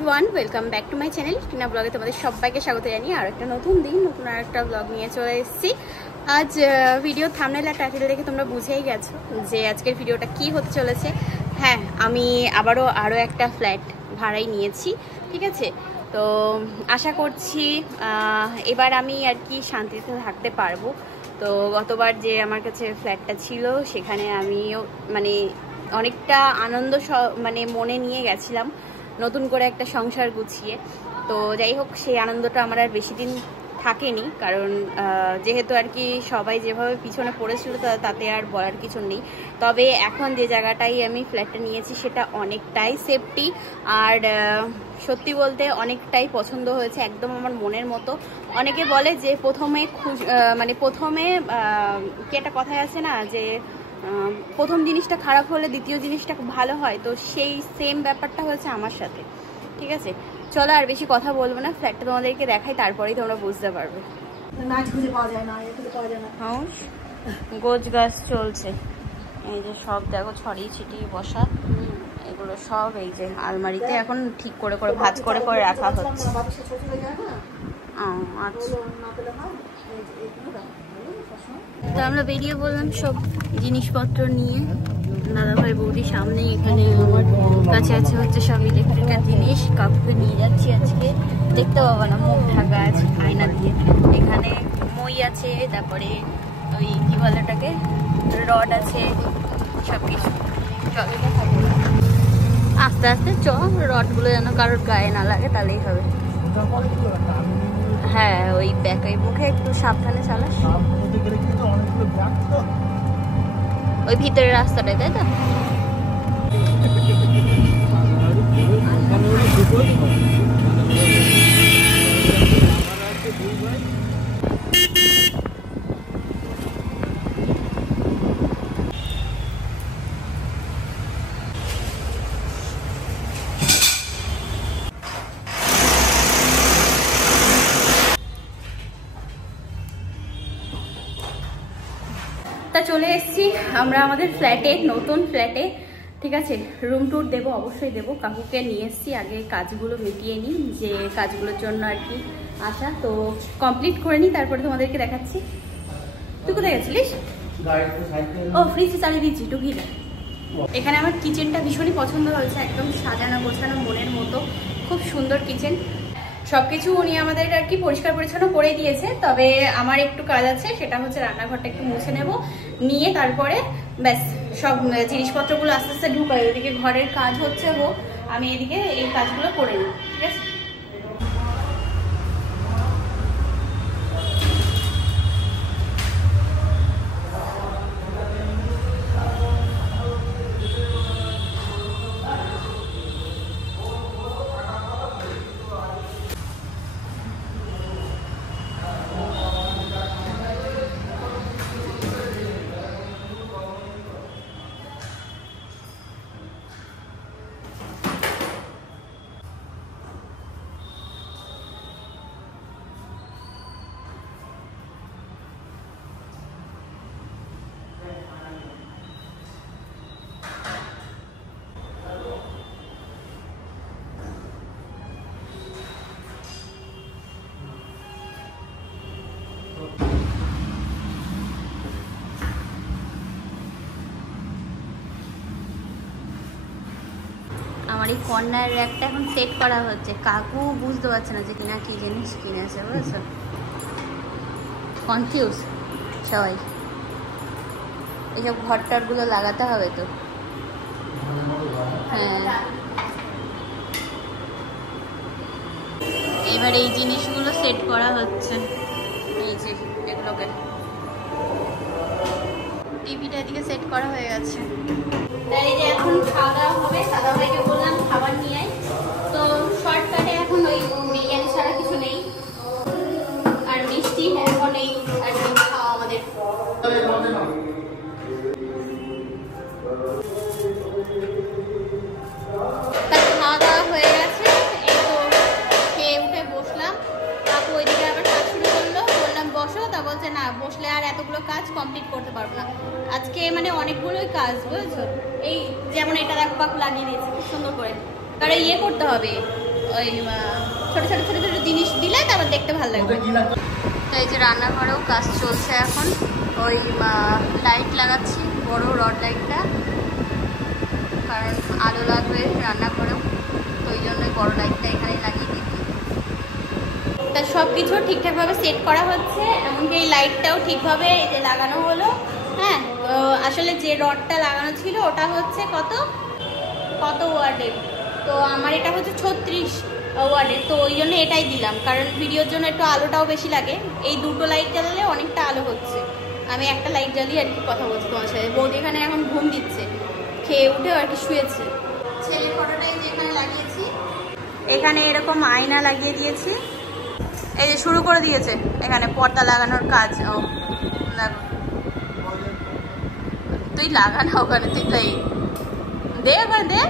Everyone, welcome back to my channel Tina ব্লগে তোমাদের সবাইকে স্বাগত জানিয়ে আর একটা নতুন দিন নতুন আর একটা ব্লগ নিয়ে চলে এসেছি। আজ ভিডিও থাম্বনেল আর টাইটেল দেখে তোমরা বুঝেই গেছো যে আজকের ভিডিওটা কি হতে চলেছে। হ্যাঁ, আমি আরও একটা ফ্ল্যাট ভাড়াই নিয়েছি, ঠিক আছে। তো আশা করছি এবার আমি আর কি শান্তিতে থাকতে পারবো। তো গতবার যে আমার কাছে ফ্ল্যাটটা ছিল সেখানে আমিও মানে অনেকটা আনন্দ মানে মনে নিয়ে গেছিলাম নতুন করে একটা সংসার গুছিয়ে। তো যাই হোক, সেই আনন্দটা আমার আর বেশি দিন থাকেনি, কারণ যেহেতু আর কি সবাই যেভাবে পিছনে পড়েছিল তাতে আর বলার কিছু নেই। তবে এখন যে জায়গাটাই আমি ফ্ল্যাটটা নিয়েছি সেটা অনেকটাই সেফটি, আর সত্যি বলতে অনেকটাই পছন্দ হয়েছে, একদম আমার মনের মতো। অনেকে বলে যে প্রথমে কি একটা কথাই আছে না, যে প্রথম জিনিসটা খারাপ হলে দ্বিতীয় জিনিসটা ভালো হয়, তো সেই সেম ব্যাপারটা হয়েছে আমার সাথে, ঠিক আছে। চলো আর বেশি কথা বলবো না, ফ্ল্যাটটা তোমাদেরকে দেখাই, তারপরেই তোমরা বুঝতে পারবে। গোছ গাছ চলছে, এই যে সব দেখো ছড়িয়ে ছিটিয়ে বসা, এগুলো সব এই যে আলমারিতে এখন ঠিক করে করে ভাঁজ করে করে রাখা হচ্ছে। আচ্ছা, তো আমরা বেরিয়ে বললাম সব জিনিসপত্র নিয়ে। দাদাভাই বৌদির সামনে এখানে আমার কাছে আছে হচ্ছে সব ইলেকট্রিকের জিনিস, কাকুকে নিয়ে যাচ্ছি আজকে। দেখতে পাবো না, মুখ ঢাকা আছে আয়না দিয়ে। এখানে মই আছে, তারপরে ওই কি বলে ওটাকে, রড আছে, সব কিছু। চল আস্তে আস্তে চ, রডগুলো যেন কারোর গায়ে না লাগে, তাহলেই হবে। হ্যাঁ, ওই ব্যাকাই মুখে একটু সাবধানে চালাস, ওই ভিতরের রাস্তাটাই, তাই তো। তা চলে এসেছি আমরা আমাদের ফ্ল্যাটে, নতুন ফ্ল্যাটে, ঠিক আছে। রুম ট্যুর দেবো, অবশ্যই দেবো। কাকুকে নিয়ে এসেছি, আগে কাজগুলো মিটিয়ে নিই, যে কাজগুলোর জন্য আর কি আসা, তো কমপ্লিট করে নিই, তারপরে তোমাদেরকে দেখাচ্ছি। তুই কোথায় গেছিলিস? ও, ফ্রিজে চালিয়ে দিচ্ছি, ঢুকিয়ে। এখানে আমার কিচেনটা ভীষণই পছন্দ হয়েছে, একদম সাজানো গোছানো মনের মতো, খুব সুন্দর কিচেন। সবকিছু উনি আমাদের আর কি পরিষ্কার পরিচ্ছন্ন করে দিয়েছে, তবে আমার একটু কাজ আছে, সেটা হচ্ছে রান্নাঘরটা একটু মুছে নেব, নিয়ে তারপরে ব্যাস সব জিনিসপত্রগুলো আস্তে আস্তে ঢুকাই। ওইদিকে ঘরের কাজ হচ্ছে, হোক, আমি এদিকে এই কাজগুলো করে নিই, ঠিক আছে। আমার এই কর্নার র্যাকটা এখন সেট করা হচ্ছে, কাকু বুঝতে পারছে না যে কিনা কি জিনিস কিনেছে, বুঝেছো। কনফিউজ সবাই, এইসব ঘরটারগুলো লাগাতে হবে তো। হ্যাঁ, এবার এই জিনিসগুলো সেট করা হচ্ছে, এই যে এগুলোকে। টিভিটা এদিকে সেট করা হয়ে গেছে, তাই যে এখন খাওয়া দাওয়া হবে। দাদাভাইকে বললাম খাবার নিয়ে আয়, তো শর্টকাটে এখন ওই বিরিয়ানি ছাড়া কিছু নেই, আর মিষ্টি এখন এই আর কি খাওয়া আমাদের। খাওয়া দাওয়া হয়ে গেছে, এই তো খেয়ে উঠে বসলাম। কাকু ওইদিকে আবার কাজ শুরু করলো, বললাম বসো, তা বলছে না, বসলে আর এতগুলো কাজ কমপ্লিট করতে পারবো না আজকে, মানে অনেকগুলোই কাজ, বুঝেছো। এই যেমন এটা দেখো, কাকু লাগিয়ে দিয়েছে খুব সুন্দর করে, কারণ ইয়ে করতে হবে, ওই ছোট ছোট ছোট ছোট জিনিস দিলে তারপর দেখতে ভালো লাগবে। এই যে রান্নাঘরেও কাজ চলছে এখন, ওই লাইট লাগাচ্ছি, বড় রড লাইটটা, কারণ আলো লাগবে রান্নাঘরেও, তো ওই জন্যই বড় লাইটটা এখানে লাগিয়ে দিচ্ছি। তা সব কিছু ঠিকঠাকভাবে সেট করা হচ্ছে, এমনকি এই লাইটটাও ঠিকভাবে এই যে লাগানো হলো। হ্যাঁ, তো আসলে যে রডটা লাগানো ছিল ওটা হচ্ছে কত ওয়ার্ডের, তো আমার এটা হচ্ছে 36 ওয়ার্ডের, তো ওই জন্য এটাই দিলাম, কারণ ভিডিওর জন্য একটু আলোটাও বেশি লাগে। এই দুটো লাইট জ্বালালে অনেকটা আলো হচ্ছে। আমি একটা লাইট জ্বালিয়ে আর কি কথা বলছি তোমার সাথে। বৌদি এখানে এখন ঘুম দিচ্ছে, খেয়ে উঠেও আর কি শুয়েছে। ছেলে ফটোটাই যে এখানে লাগিয়েছি, এখানে এরকম আয়না লাগিয়ে দিয়েছি। এই যে শুরু করে দিয়েছে এখানে পর্দা লাগানোর কাজ। ও তুই লাগানো ওখানে, তুই দে ওখানে দে।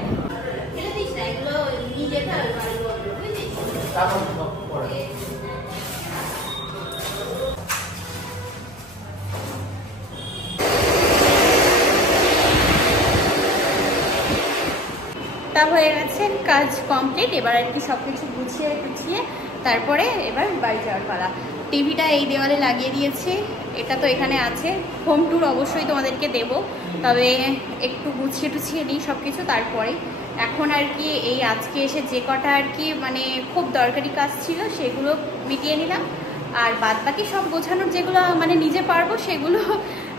তা হয়ে গেছে, কাজ কমপ্লিট। এবার আর কি সবকিছু গুছিয়ে তারপরে এবার বাড়ি যাওয়ার পালা। টিভিটা এই দেওয়ালে লাগিয়ে দিয়েছি, এটা তো এখানে আছে। হোম ট্যুর অবশ্যই তোমাদেরকে দেব, তবে একটু গুছিয়ে নিই সব কিছু তারপরে। এখন আর কি এই আজকে এসে যে কটা আর কি মানে খুব দরকারি কাজ ছিল সেগুলো মিটিয়ে নিলাম, আর বাদ বাকি সব গোছানোর যেগুলো মানে নিজে পারবো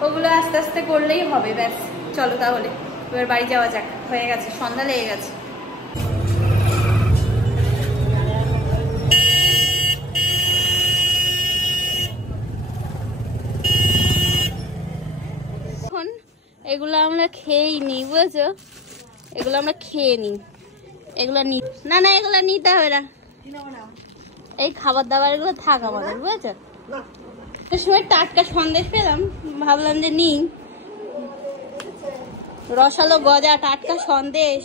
ওগুলো আস্তে আস্তে করলেই হবে। ব্যাস, চলো তাহলে এবার বাড়ি যাওয়া যাক। হয়ে গেছে, সন্ধ্যা লেগে গেছে। এখন এগুলো আমরা খেয়েই নিই, বুঝেছো? এগুলো আমরা খেয়ে নিই, এগুলো না এগুলো নিতে হবে না, এই খাবার দাবার এগুলো থাক আমাদের, বুঝেছো? সময় টাটকা সন্দেশ পেলাম, ভাবলাম যে নিই, রসালো গজা টাটকা সন্দেশ।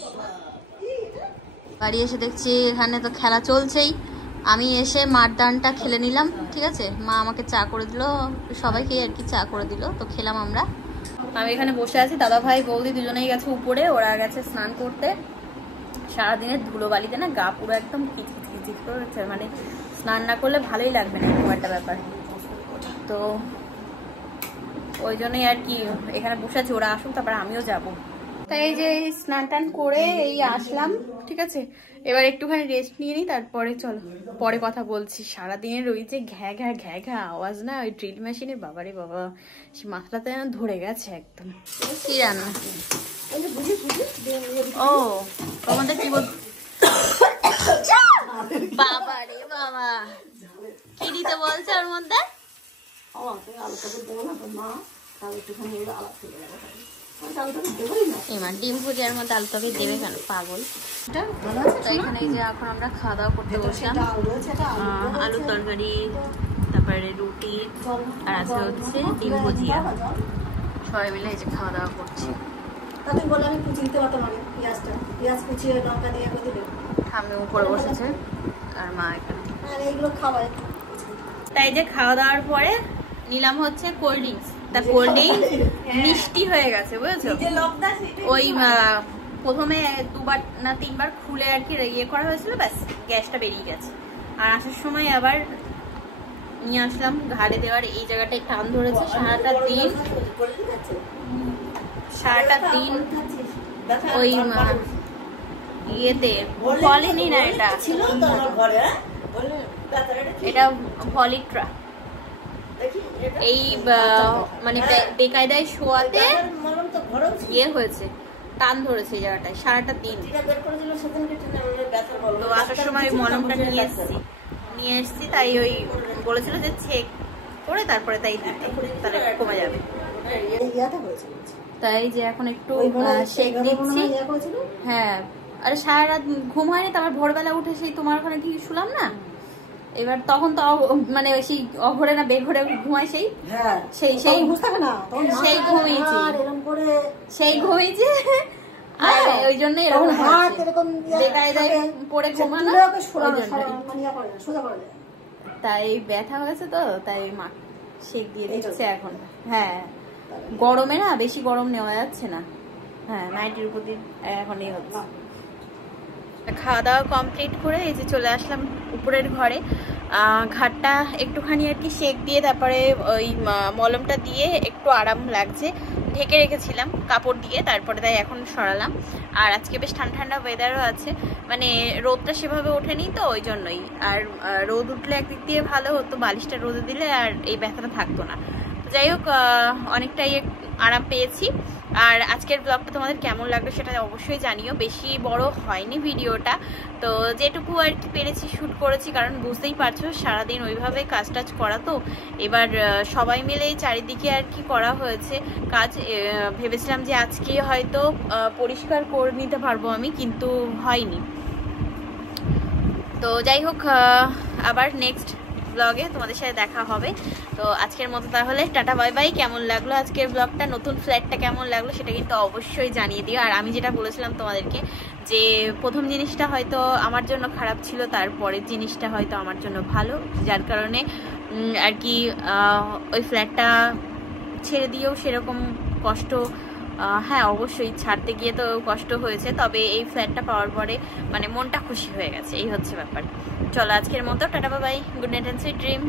বাড়ি এসে দেখছি এখানে তো খেলা চলছেই। আমি এসে মার দানটা খেলে নিলাম, ঠিক আছে? মা আমাকে চা করে দিল, সবাইকে আর কি চা করে দিল, তো খেলাম আমরা। আমি এখানে বসে আছি, দাদা ভাই বৌদি দুজনেই গেছে উপরে, ওরা গেছে স্নান করতে। সারাদিনের ধুলো বালিতে না গা পুরো একদম কিচকিচ করেছে, মানে স্নান না করলে ভালোই লাগবে না, এরকম একটা ব্যাপার। তো ওই জন্যই আর কি এখানে বসে আছি, ওরা আসুক তারপরে আমিও যাবো। তাই এই যে স্নান টান করে এই আসলাম, ঠিক আছে? এবার একটুখানি রেস্ট নিয়ে নিই, তারপরে চলো পরে কথা বলছি। সারাদিনের ওই যে ঘ্যা ঘ্যা আওয়াজ না, ওই ড্রিল মেশিনের, বাবারে বাবা, সে মাথাটাতে ধরে গেছে একদম। কি রান্না? ও আমাদের কি বল, বাবা রে বাবা, কি দিতে বলছে ওর মধ্যে? ডিম ভুজিয়ার মধ্যে আলু তরকারি দেবে কেন, পাগল? তো এখানে যে এখন আমরা খাওয়া দাওয়া করতে বসলাম, আলু তরকারি, তারপরে রুটি, আর আছে হচ্ছে ডিম ভুজিয়া, সবাই মিলে এই যে খাওয়া দাওয়া করছি। আমি উপরে বসেছে আর মা এখানে। তাই যে খাওয়া দাওয়ার পরে নিলাম হচ্ছে কোল্ড ড্রিঙ্কস। তা কোল্ড ড্রিঙ্কস মিষ্টি হয়ে গেছে, বুঝেছো? ওই প্রথমে 2বার না 3বার খুলে আর কি ইয়ে করা হয়েছিল, ব্যাস গ্যাসটা বেরিয়ে গেছে। আর আসার সময় আবার নিয়ে আসলাম ঘাড়ে দেওয়ার, এই জায়গাটায় টান ধরেছে সারাটা দিন ওই ইয়েতে ফলেনি না, এটা ভলিট্রা, এই মানে বেকায়দায় শোয়াতে ইয়ে হয়েছে, টান ধরেছে এই জায়গাটায় সারাটা দিন। তো আসার সময় মলমটা নিয়ে এসছি, তাই ওই বলেছিল যে চেক করে তারপরে তাই তাহলে কমে যাবে। তাই যে এখন একটু শেক দিচ্ছি। হ্যাঁ, আরে সারা রাত ঘুম হয়নি, তারপর ভোরবেলা উঠে সেই তোমার ওখানে কি শুলাম না, এবার তখন তো মানে সেই অঘরে না বেঘরে ঘুমায়, সেই ঘুমিয়েছি আর ওই জন্য পড়ে ঘুমানো, তাই ব্যথা হয়েছে, তো তাই মা শেক দিয়ে দিচ্ছে এখন। হ্যাঁ, গরমে না বেশি গরম নেওয়া যাচ্ছে না। হ্যাঁ, নাইটির উপর দিয়ে এখন এই হচ্ছে। খাওয়া দাওয়া কমপ্লিট করে এই যে চলে আসলাম উপরের ঘরে। ঘাটটা একটুখানি আর কি সেক দিয়ে তারপরে ওই মলমটা দিয়ে একটু আরাম লাগছে, ঢেকে রেখেছিলাম কাপড় দিয়ে, তারপরে তাই এখন সরালাম। আর আজকে বেশ ঠান্ডা ঠান্ডা ওয়েদারও আছে, মানে রোদটা সেভাবে ওঠেনি তো ওই জন্যই। আর রোদ উঠলে একদিক দিয়ে ভালো হতো, বালিশটা রোদে দিলে আর এই ব্যথাটা থাকতো না। যাই হোক, অনেকটাই আরাম পেয়েছি। আর আজকের ব্লগটা তোমাদের কেমন লাগলো সেটা অবশ্যই জানিও। বেশি বড় হয়নি ভিডিওটা, তো যেটুকু আর কি পেরেছি শ্যুট করেছি, কারণ বুঝতেই পারছো সারাদিন ওইভাবে কাজ টাজ করা, তো এবার সবাই মিলেই চারিদিকে আর কি করা হয়েছে কাজ। ভেবেছিলাম যে আজকে হয়তো পরিষ্কার করে নিতে পারবো আমি, কিন্তু হয়নি। তো যাই হোক, আবার নেক্সট ব্লগে তোমাদের সাথে দেখা হবে। তো আজকের মতো তাহলে টাটা বাই বাই। কেমন লাগলো আজকের ব্লগটা, নতুন ফ্ল্যাটটা কেমন লাগলো সেটা কিন্তু অবশ্যই জানিয়ে দিও। আর আমি যেটা বলেছিলাম তোমাদেরকে যে প্রথম জিনিসটা হয়তো আমার জন্য খারাপ ছিল, তারপরের জিনিসটা হয়তো আমার জন্য ভালো, যার কারণে আর কি ওই ফ্ল্যাটটা ছেড়ে দিয়েও সেরকম কষ্ট, হ্যাঁ অবশ্যই ছাড়তে গিয়ে তো কষ্ট হয়েছে, তবে এই ফ্ল্যাটটা পাওয়ার পরে মানে মনটা খুশি হয়ে গেছে, এই হচ্ছে ব্যাপার। চলো আজকের মতো tata bye bye, good night and sweet dream.